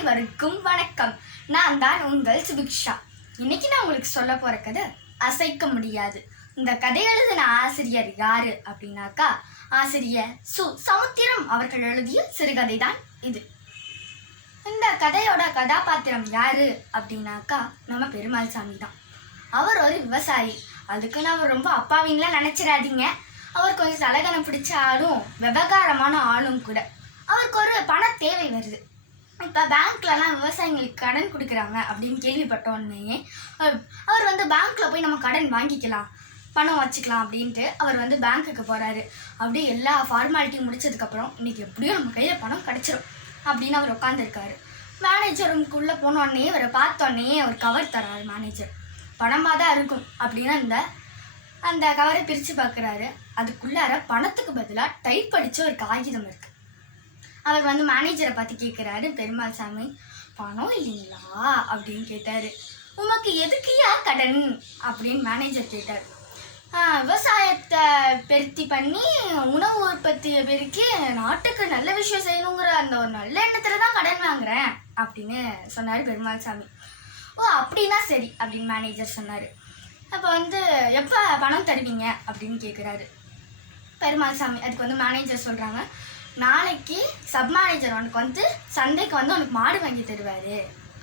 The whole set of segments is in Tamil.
அனைவருக்கும் வணக்கம். நான் தான் உங்கள் சுபிக்ஷா. இன்னைக்கு நான் உங்களுக்கு சொல்ல போற கதை அசைக்க முடியாது. இந்த கதை எழுதின ஆசிரியர் யாரு அப்படின்னாக்கா ஆசிரியர் சு சமுத்திரம் அவர்கள் எழுதிய சிறுகதை தான் இது. இந்த கதையோட கதாபாத்திரம் யாரு அப்படின்னாக்கா நம்ம பெருமாள் சாமி தான் அவர் ஒரு விவசாயி. அதுக்குன்னு அவர் ரொம்ப அப்பாவின்லாம் நினைச்சிடாதீங்க. அவர் கொஞ்சம் தலகணம் பிடிச்ச ஆளும் விவகாரமான ஆளும் கூட. அவருக்கு ஒரு பண தேவை வருது. இப்போ பேங்க்லலாம் விவசாயிங்களுக்கு கடன் கொடுக்குறாங்க அப்படின்னு கேள்விப்பட்டோன்னே அவர் அவர் வந்து பேங்க்கில் போய் நம்ம கடன் வாங்கிக்கலாம் பணம் வச்சுக்கலாம் அப்படின்ட்டு அவர் வந்து பேங்க்குக்கு போகிறாரு அப்படியே எல்லா ஃபார்மாலிட்டியும் முடிச்சதுக்கப்புறம் இன்னைக்கு எப்படியும் நம்ம கையில் பணம் கிடச்சிரும் அப்படின்னு அவர் உட்காந்துருக்காரு மேனேஜர் ரூமுக்குள்ளே போன உடனே அவரை பார்த்த உடனே அவர் கவர் தராரு மேனேஜர் பணமாக தான் இருக்கும் அப்படின்னு அந்த அந்த கவரை பிரித்து பார்க்குறாரு. அதுக்குள்ளார பணத்துக்கு பதிலாக டைப் அடித்த ஒரு காகிதம் இருக்குது அவர் வந்து மேனேஜரை பார்த்து கேட்குறாரு பெருமாள் சாமி பணம் இல்லைங்களா? அப்படின்னு கேட்டாரு. உமக்கு எதுக்குயா கடன்? அப்படின்னு மேனேஜர் கேட்டார். விவசாயத்தை பெருத்தி பண்ணி உணவு உற்பத்தியை பெருக்கி நாட்டுக்கு நல்ல விஷயம் செய்யணுங்கிற அந்த ஒரு நல்ல எண்ணத்துல தான் கடன் வாங்குறேன் அப்படின்னு சொன்னார் பெருமாள் சாமி. ஓ அப்படின்னா சரி அப்படின்னு மேனேஜர் சொன்னார். அப்போ வந்து எப்போ பணம் தருவீங்க? அப்படின்னு கேட்குறாரு பெருமாள் சாமி அதுக்கு வந்து மேனேஜர் சொல்கிறாங்க நாளைக்கு சப் மேனேஜர் உனக்கு வந்து சந்தைக்கு வந்து உனக்கு மாடு வாங்கி தருவார்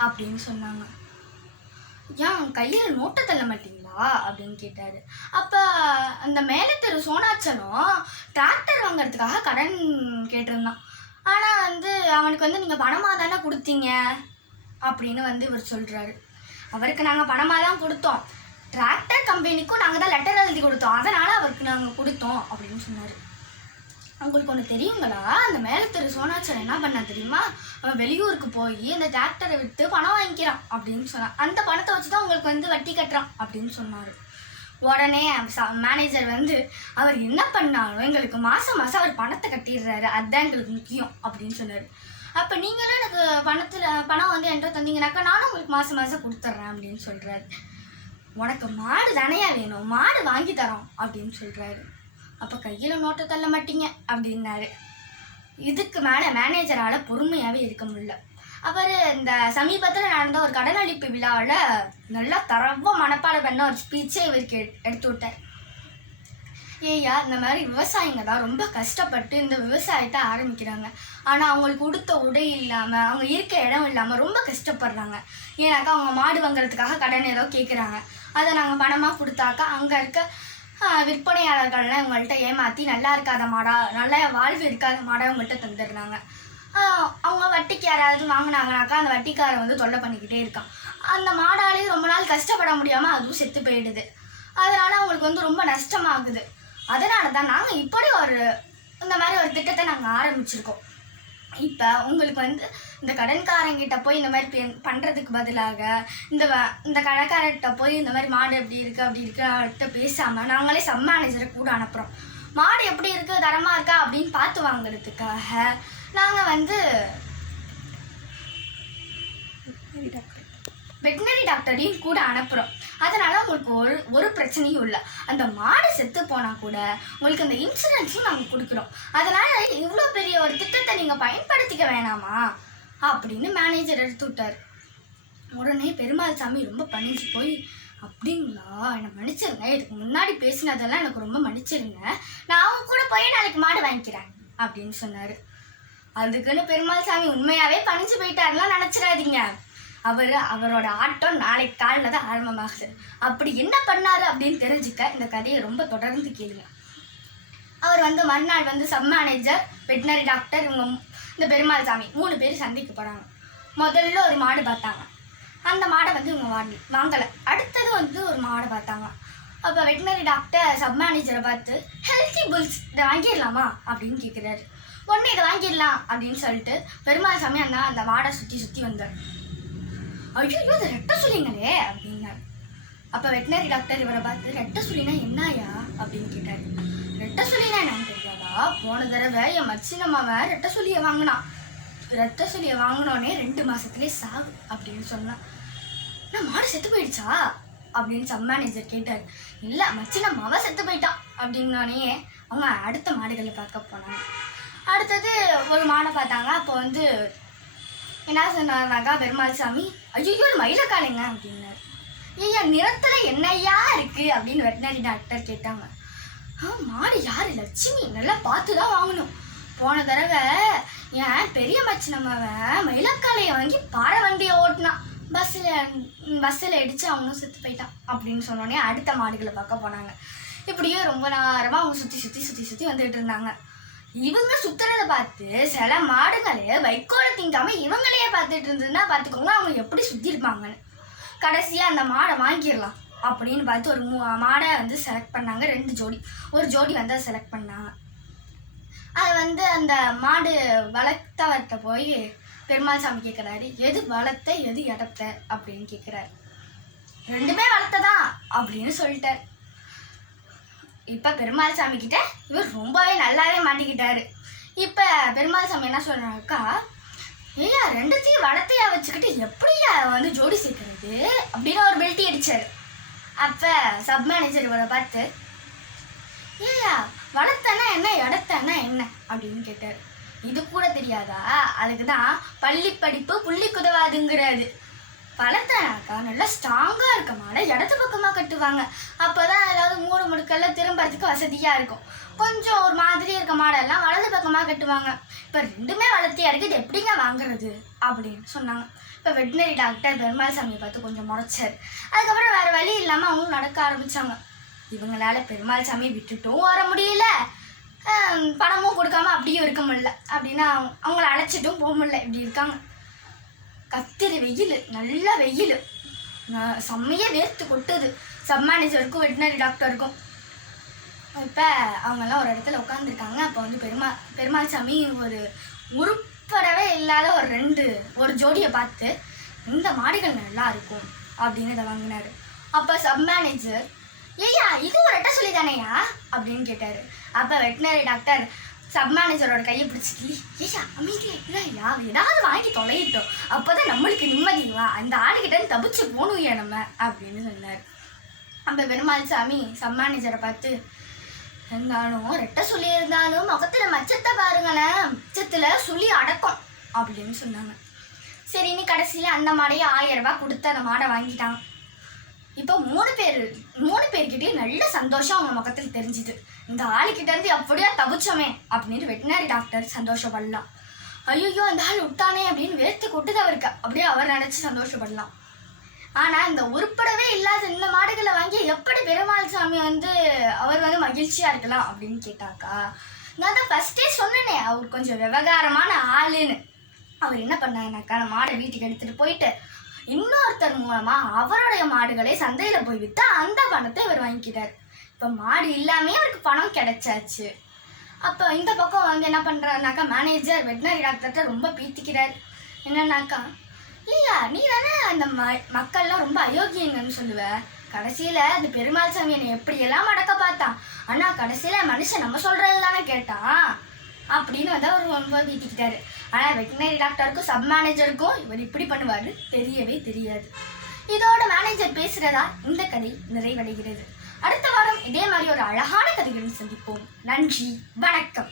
அப்படின்னு சொன்னாங்க. ஏன் கையில் நோட்டை தள்ள மாட்டீங்களா? அப்படின்னு கேட்டார். அப்போ அந்த மேலே சோனாச்சனும் டிராக்டர் வாங்குறதுக்காக கடன் கேட்டிருந்தான். ஆனால் வந்து அவனுக்கு வந்து நீங்கள் பணமாக தானே கொடுத்தீங்க? அப்படின்னு வந்து இவர் சொல்கிறாரு அவருக்கு நாங்கள் பணமாக தான் கொடுத்தோம். டிராக்டர் கம்பெனிக்கும் நாங்கள் தான் லெட்டர் எழுதி கொடுத்தோம். அதனால் அவருக்கு நாங்கள் கொடுத்தோம் அப்படின்னு சொன்னார். உங்களுக்கு ஒன்று தெரியுங்களா? அந்த மேலே தெரு சோனாச்சல் என்ன பண்ணா தெரியுமா? அவன் வெளியூருக்கு போய் அந்த டிராக்டரை விற்று பணம் வாங்கிக்கிறான் அப்படின்னு சொன்னான். அந்த பணத்தை வச்சு தான் உங்களுக்கு வந்து வட்டி கட்டுறான் அப்படின்னு சொன்னார். உடனே மேனேஜர் வந்து அவர் என்ன பண்ணாலும் எங்களுக்கு மாதம் மாதம் அவர் பணத்தை கட்டிடுறாரு. அதுதான் எங்களுக்கு முக்கியம் அப்படின்னு சொன்னார். அப்போ நீங்களும் எனக்கு பணத்தில் பணம் வந்து என்கிட்ட தந்தீங்கன்னாக்கா நானும் உங்களுக்கு மாதம் மாதம் கொடுத்துட்றேன் அப்படின்னு சொல்கிறாரு உனக்கு மாடு தானையா வேணும்? மாடு வாங்கி தரோம் அப்படின்னு சொல்கிறாரு அப்போ கையில் நோட்டை தள்ள மாட்டீங்க அப்படின்னாரு. இதுக்கு மேலே மேனேஜரால் பொறுமையாகவே இருக்க முடியல. அவர் இந்த சமீபத்தில் நடந்த ஒரு கடனளிப்பு விழாவில் நல்லா தரவாக மனப்பாடம் பண்ண ஒரு ஸ்பீச்சே இவருக்கு எடுத்து விட்டார். ஏய்யா இந்த மாதிரி விவசாயிங்க தான் ரொம்ப கஷ்டப்பட்டு இந்த விவசாயத்தை ஆரம்பிக்கிறாங்க. ஆனால் அவங்களுக்கு உடுத்த உடை இல்லாமல் அவங்க இருக்க இடம் இல்லாமல் ரொம்ப கஷ்டப்படுறாங்க. ஏன்னாக்கா அவங்க மாடு வாங்குறதுக்காக கடன் ஏதோ கேட்குறாங்க அதை நாங்கள் பணமாக கொடுத்தாக்கா அங்கே இருக்க விற்பனையாளர்கள்லாம் இவங்கள்ட்ட ஏமாற்றி நல்லா இருக்காத மாடா நல்ல வாழ்வு இருக்காத மாடா இவங்கள்ட்ட தந்துடுறாங்க அவங்க வட்டிக்கு யாராவது வாங்கினாங்கனாக்கா அந்த வட்டிக்காரன் வந்து தொல்லை பண்ணிக்கிட்டே இருக்கான். அந்த மாடாலேயும் ரொம்ப நாள் கஷ்டப்பட முடியாமல் அதுவும் செத்து போயிடுது. அதனால் அவங்களுக்கு வந்து ரொம்ப நஷ்டமாகுது. அதனால தான் நாங்கள் இப்படி ஒரு இந்த மாதிரி ஒரு திட்டத்தை நாங்கள் ஆரம்பிச்சிருக்கோம். இப்போ உங்களுக்கு வந்து இந்த கடன்காரங்கிட்ட போய் இந்த மாதிரி பே- பண்றதுக்கு பதிலாக இந்த இந்த கடைக்காரர்கிட்ட போய் இந்த மாதிரி மாடு எப்படி இருக்கு அப்படி இருக்கு அவர்கிட்ட பேசாம நாங்களே சப் மேனேஜரை கூட அனுப்புறோம். மாடு எப்படி இருக்கு தரமா இருக்கா அப்படின்னு பார்த்து வாங்குறதுக்காக நாங்க வந்து வெட்டினரி டாக்டரையும் கூட அனுப்புகிறோம் அதனால உங்களுக்கு ஒரு ஒரு பிரச்சனையும் இல்லை. அந்த மாடு செத்து போனால் கூட உங்களுக்கு அந்த இன்சூரன்ஸும் நாங்கள் கொடுக்குறோம். அதனால இவ்வளோ பெரிய ஒரு திட்டத்தை நீங்கள் பயன்படுத்திக்க வேணாமா? அப்படின்னு மேனேஜர் எடுத்து விட்டார். உடனே பெருமாள் சாமி ரொம்ப பணிஞ்சு போய் அப்படிங்களா? என்னை மன்னிச்சிருங்க. இதுக்கு முன்னாடி பேசினதெல்லாம் எனக்கு ரொம்ப மன்னிச்சிருங்க. நான் அவங்க கூட போய் நாளைக்கு மாடு வாங்கிக்கிறேன். அப்படின்னு சொன்னார். அதுக்குன்னு பெருமாள் சாமி உண்மையாகவே பணிஞ்சு போயிட்டாருலாம் நினச்சிடாதீங்க. அவர் அவரோட ஆட்டம் நாளை காலில் தான் ஆரம்பமாகுது. அப்படி என்ன பண்ணார் அப்படின்னு தெரிஞ்சுக்க இந்த கதையை ரொம்ப தொடர்ந்து கேளுங்க. அவர் வந்து மறுநாள் வந்து சப் மேனேஜர் வெட்டினரி டாக்டர் இவங்க இந்த பெருமாள் சாமி மூணு பேர் சந்தைக்கு போகிறாங்க முதல்ல ஒரு மாடு பார்த்தாங்க. அந்த மாடை வந்து இவங்க வாங்கி வாங்கலை. அடுத்தது வந்து ஒரு மாடை பார்த்தாங்க. அப்போ வெட்டினரி டாக்டர் சப் மேனேஜரை பார்த்து ஹெல்த்தி புல்ஸ் இதை வாங்கிடலாமா? அப்படின்னு கேட்குறாரு உடனே இதை வாங்கிடலாம் அப்படின்னு சொல்லிட்டு பெருமாள் சாமி அந்த அந்த மாடை சுற்றி சுற்றி வந்தார். ஐயோ இது ரெட்டை சொல்லிங்களே அப்படின்னார். அப்போ வெட்டினரி டாக்டர் இவரை பார்த்து ரெட்டை சொல்லினா என்னயா? அப்படின்னு கேட்டார். ரெட்டை சொல்லினா என்னன்னு தெரியாதா? போன தடவை என் மச்சினம்மாவன் ரெட்டை சொல்லியை வாங்கினான். ரெட்டை சொல்லியை வாங்கினோடனே ரெண்டு மாசத்துலயே சாகு அப்படின்னு சொன்னான். நான் மாடு செத்து போயிடுச்சா? அப்படின்னு சப் மேனேஜர் கேட்டார். இல்லை மச்சினம்மாவ செத்து போயிட்டான் அப்படின்னோடனே அவங்க அடுத்த மாடுகளை பார்க்க போனாங்க. அடுத்தது ஒரு மாடை பார்த்தாங்க. அப்போ வந்து என்ன சொன்னாங்கனாக்கா பெருமாள் சாமி ஐயோ மயிலக்காலைங்க அப்படின்னாரு. ஐயா நிறத்தில் என்னையா இருக்கு? அப்படின்னு வெட்டினரி டாக்டர் கேட்டாங்க. ஆ மாடு யார்? லட்சுமி நல்லா பார்த்து தான் வாங்கணும். போன தடவை என் பெரிய மச்சினம்மாவன் மயிலக்காலையை வாங்கி பாறை வண்டியை ஓட்டினான். பஸ்ஸில் பஸ்ஸில் இடிச்சு அவனும் செத்து போயிட்டான் அப்படின்னு சொன்னோடனே அடுத்த மாடுகளை பார்க்க போனாங்க. இப்படியே ரொம்ப நேரமாக அவங்க சுற்றி சுற்றி சுற்றி சுற்றி வந்துகிட்டு இருந்தாங்க. இவங்க சுத்துறத பார்த்து சில மாடுகளே வைக்கோல திங்காம இவங்களையே பார்த்துட்டு இருந்ததுன்னா பார்த்துக்கோங்க அவங்க எப்படி சுற்றி இருப்பாங்கன்னு. கடைசியாக அந்த மாடை வாங்கிடலாம் அப்படின்னு பார்த்து ஒரு மூ மாடை வந்து செலக்ட் பண்ணாங்க ரெண்டு ஜோடி. ஒரு ஜோடி வந்து அதை செலக்ட் பண்ணாங்க. அது வந்து அந்த மாடு வளர்த்தவர்கிட்ட போய் பெருமாள் சாமி கேட்குறாரு எது வளர்த்த எது இடத்த அப்படின்னு கேட்குறாரு ரெண்டுமே வளர்த்ததான் அப்படின்னு சொல்லிட்டார். இப்போ பெருமாள் சாமி கிட்ட இவர் ரொம்பவே நல்லாவே மாட்டிக்கிட்டாரு. இப்போ பெருமாள் சாமி என்ன சொல்கிறாக்கா ஏய்யா ரெண்டுத்தையும் வளர்த்தையா வச்சுக்கிட்டு எப்படியா வந்து ஜோடி சேர்க்கறது? அப்படின்னு ஒரு பெல்ட்டி அடிச்சாரு. அப்போ சப் மேனேஜர் இவரை பார்த்து ஏய்யா வளர்த்தனா என்ன இடத்தனா என்ன? அப்படின்னு கேட்டார். இது கூட தெரியாதா? அதுக்கு தான் பள்ளி படிப்பு புள்ளி குதவாதுங்கிறது வளர்த்தனாக்கா நல்லா ஸ்ட்ராங்காக இருக்க மாட இடத்து பக்கமாக கட்டுவாங்க. அப்போ தான் ஏதாவது மூணு முடுக்கெல்லாம் திரும்புறதுக்கு வசதியாக இருக்கும். கொஞ்சம் ஒரு மாதிரி இருக்க மாடெல்லாம் வலது பக்கமாக கட்டுவாங்க. இப்போ ரெண்டுமே வளர்த்தியா இருக்குது இது எப்படிங்க வாங்குறது? அப்படின்னு சொன்னாங்க. இப்போ வெட்டினரி டாக்டர் பெருமாள் சாமியை பார்த்து கொஞ்சம் முறைச்சார். அதுக்கப்புறம் வேறு வழி இல்லாமல் அவங்களும் நடக்க ஆரம்பித்தாங்க இவங்களால பெருமாள் சாமியை விட்டுட்டும் வர முடியல. பணமும் கொடுக்காம அப்படியும் இருக்க முடியல. அப்படின்னா அவங்க- அவங்கள அழைச்சிட்டும் போக முடியல. இப்படி இருக்காங்க. கத்திரி வெயில் நல்ல வெயில். ந- செம்மைய வேர்த்து கொட்டுது. சப் மேனேஜருக்கும் வெட்டினரி டாக்டருக்கும். இப்போ அவங்கெல்லாம் ஒரு இடத்துல உட்காந்துருக்காங்க அப்போ வந்து பெருமா பெருமாள் சாமி ஒரு உருப்படவே இல்லாத ஒரு ரெண்டு ஒரு ஜோடியை பார்த்து இந்த மாடிகள் நல்லா இருக்கும் அப்படின்னு இதை வாங்கினாரு. அப்போ சப் மேனேஜர் ஏய்யா இது ஒரு ரெட்டை சொல்லி தானேயா அப்படின்னு கேட்டார். அப்போ வெட்டினரி டாக்டர் சப் மேனேஜரோட கையை பிடிச்சிட்டு ஏயா அமைதியா இல்லையா ஏதாவது வாங்கி தொலையிட்டோம். அப்போதான் நம்மளுக்கு நிம்மதி வா அந்த ஆளுகிட்ட இருந்து தப்பிச்சு ஏன் நம்ம அப்படின்னு சொன்னார். அப்போ பெருமாள் சாமி சப் மேனேஜரை பார்த்து இருந்தாலும் ரெட்டை சுழி இருந்தாலும் முகத்தில் மச்சத்தை பாருங்களேன் மச்சத்தில் சுழி அடக்கம் அப்படின்னு சொன்னாங்க. சரின்னு கடைசியில் அந்த மாடையே ஆயிரம் ரூபாய் கொடுத்து அந்த மாடை வாங்கிட்டாங்க. இப்போ மூணு பேர் மூணு பேர்கிட்டயும் நல்ல சந்தோஷம் அவங்க முகத்தில் தெரிஞ்சுது. இந்த ஆளுக்கிட்ட இருந்து எப்படியா தவிச்சோமே அப்படின்னு வெட்டினரி டாக்டர் சந்தோஷப்படலாம். ஐயோ அந்த ஆள் விட்டானே அப்படின்னு வேர்த்து கொட்டுது அவருக்கு. அப்படியே அவர் நினைச்சு சந்தோஷப்படலாம். ஆனா இந்த உருப்படவே இல்லாத இந்த மாடுகளை வாங்கி எப்படி பெருமாள் சாமி வந்து அவர் வந்து மகிழ்ச்சியா இருக்கலாம் அப்படின்னு கேட்டாக்கா நான் தான் ஃபஸ்ட்டே சொன்னேனே அவர் கொஞ்சம் விவகாரமான ஆளுன்னு. அவர் என்ன பண்ணாருனாக்கா அந்த மாடை வீட்டுக்கு எடுத்துட்டு போயிட்டு இன்னொருத்தர் மூலமா அவருடைய மாடுகளை சந்தையில போய் வித்து அந்த பணத்தை இவர் வாங்கிக்கிட்டார். இப்ப மாடு இல்லாமே அவருக்கு பணம் கிடைச்சாச்சு. அப்போ இந்த பக்கம் வந்து என்ன பண்றாருனாக்கா மேனேஜர் வெட்டினரி டாக்டர்கிட்ட ரொம்ப பீத்திக்கிறார். என்னன்னாக்கா இல்லையா நீ தானே அந்த ம மக்கள்லாம் ரொம்ப அயோக்கியங்கன்னு சொல்லுவ. கடைசியில அந்த பெருமாள் சாமி என்னை எப்படியெல்லாம் மடக்க பார்த்தான். ஆனா கடைசியில மனுஷன் நம்ம சொல்றது தானே கேட்டான். அப்படின்னு வந்து அவர் ரொம்ப வீட்டிக்கிட்டாரு ஆனால் வெட்டினரி டாக்டருக்கும் சப் மேனேஜருக்கும் இவர் இப்படி பண்ணுவாரு தெரியவே தெரியாது. இதோட மேனேஜர் பேசுறதா இந்த கதை நிறைவடைகிறது. அடுத்த வாரம் இதே மாதிரி ஒரு அழகான கதைகளை சந்திப்போம். நன்றி வணக்கம்.